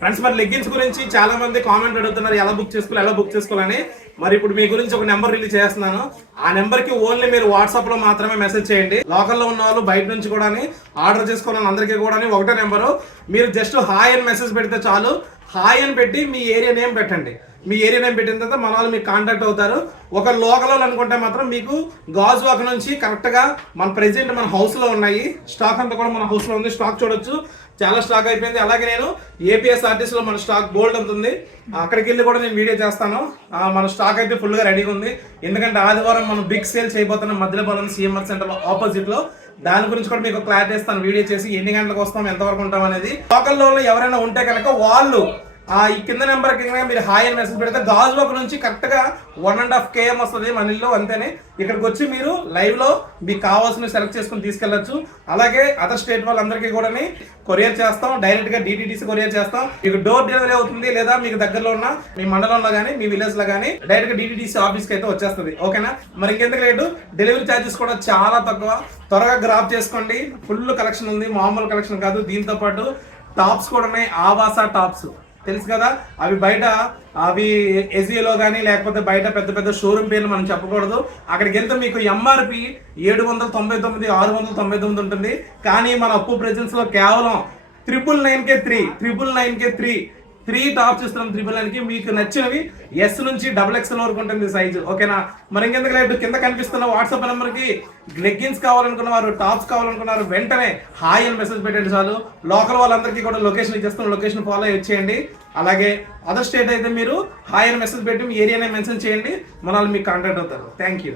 Friends మరి leggings గురించి చాలా మంది కామెంట్ అడుగుతున్నారు ఎలా బుక్ చేసుకోవాలి ఎలా బుక్ చేసుకోవాలని. మరి ఇప్పుడు మీ గురించి ఒక నెంబర్ రిలీజ్ చేస్తున్నాను. ఆ నెంబర్కి ఓన్లీ మీరు వాట్సాప్లో మాత్రమే మెసేజ్ చేయండి. లోకల్లో ఉన్న వాళ్ళు బయట నుంచి కూడా ఆర్డర్ చేసుకోవాలని అందరికీ కూడా ఒకటే నెంబరు మీరు జస్ట్ హాయ్ అని మెసేజ్ పెడితే చాలు. హాయ్ అని పెట్టి మీ ఏరియా నేమ్ పెట్టండి. మీ ఏరియా నేమ్ పెట్టిన తర్వాత మన వాళ్ళు మీకు కాంటాక్ట్ అవుతారు. ఒక లోకల్ అనుకుంటే మాత్రం మీకు గాజువాక నుంచి కరెక్ట్గా మన ప్రెసెంట్ మన హౌస్లో ఉన్నాయి. స్టాక్ అంతా కూడా మన హౌస్లో ఉంది. స్టాక్ చూడొచ్చు. చాలా స్టాక్ అయిపోయింది. అలాగే నేను ఏపీఎస్ఆర్టీసీలో మన స్టాక్ బోల్డ్ ఉంటుంది. అక్కడికి వెళ్ళి కూడా నేను వీడియో చేస్తాను. మన స్టాక్ అయితే ఫుల్గా రెడీగా ఉంది. ఎందుకంటే ఆదివారం మనం బిగ్ సేల్ చేయబోతున్నాం మధ్యలో సిఎంఆర్ సెంటర్ ఆపోజిట్లో దాని గురించి కూడా మీకు క్లారిటీ ఇస్తాను. వీడియో చేసి ఎన్ని గంటలకు వస్తాం ఎంతవరకు ఉంటాం అనేది. లోకల్లో ఎవరైనా ఉంటే కనుక వాళ్ళు ఈ కింద నెంబర్ కింద మీరు హాయ్ అని మెసేజ్ పెడితే గాజువాక నుంచి కరెక్ట్గా వన్ అండ్ హాఫ్ కేఎం వస్తుంది మన ఇల్లు అంతేనే. ఇక్కడికి వచ్చి మీరు లైవ్లో మీకు కావాల్సిన సెలెక్ట్ చేసుకుని తీసుకెళ్ళొచ్చు అలాగే అదర్ స్టేట్ వాళ్ళందరికీ కూడా కొరియర్ చేస్తాం. డైరెక్ట్గా డిటిడిసి కొరియర్ చేస్తాం. మీకు డోర్ డెలివరీ అవుతుంది లేదా మీకు దగ్గరలో ఉన్న మీ మండలంలో కానీ మీ విలేజ్లో కానీ డైరెక్ట్గా డిటిడిసి ఆఫీస్కి అయితే వచ్చేస్తుంది. ఓకేనా మరి ఇంకెందుకు లేటు డెలివరీ ఛార్జెస్ కూడా చాలా తక్కువ. త్వరగా గ్రాప్ చేసుకోండి. ఫుల్ కలెక్షన్ ఉంది. మామూలు కలెక్షన్ కాదు. దీంతో పాటు టాప్స్ కూడా ఉన్నాయి ఆవాసా టాప్స్ తెలుసు కదా? అవి బయట అవి ఎజియోలో కానీ లేకపోతే బయట పెద్ద పెద్ద షోరూమ్ పేర్లు మనం చెప్పకూడదు. అక్కడికి వెళ్తే మీకు ఎంఆర్పి ఏడు వందల తొంభై తొమ్మిది ఆరు వందల తొంభై తొమ్మిది ఉంటుంది. కానీ మన అప్పు ప్రజెన్స్లో కేవలం triple nine K three triple nine K three three tops ఇస్తున్నాం త్రిబుల్ నైన్ మీకు నచ్చినవి ఎస్ నుంచి డబుల్ ఎక్స్ఎల్ వరకు ఉంటుంది సైజు ఓకేనా? మరి ఇంకెందుకు లేదు? కింద కనిపిస్తున్న వాట్సాప్ నెంబర్కి లెగ్గిన్స్ కావాలనుకున్న వారు టాప్స్ కావాలనుకున్నారు వెంటనే హాయ్ అని మెసేజ్ పెట్టండి చాలు. లోకల్ వాళ్ళందరికీ కూడా లొకేషన్ ఇచ్చేస్తాం. లొకేషన్ ఫాలో వచ్చేయండి అలాగే అదర్ స్టేట్ అయితే మీరు హాయ్ అని మెసేజ్ పెట్టి మీ ఏరియానే మెన్షన్ చేయండి. మన వాళ్ళు మీకు కాంటాక్ట్ అవుతారు. Thank you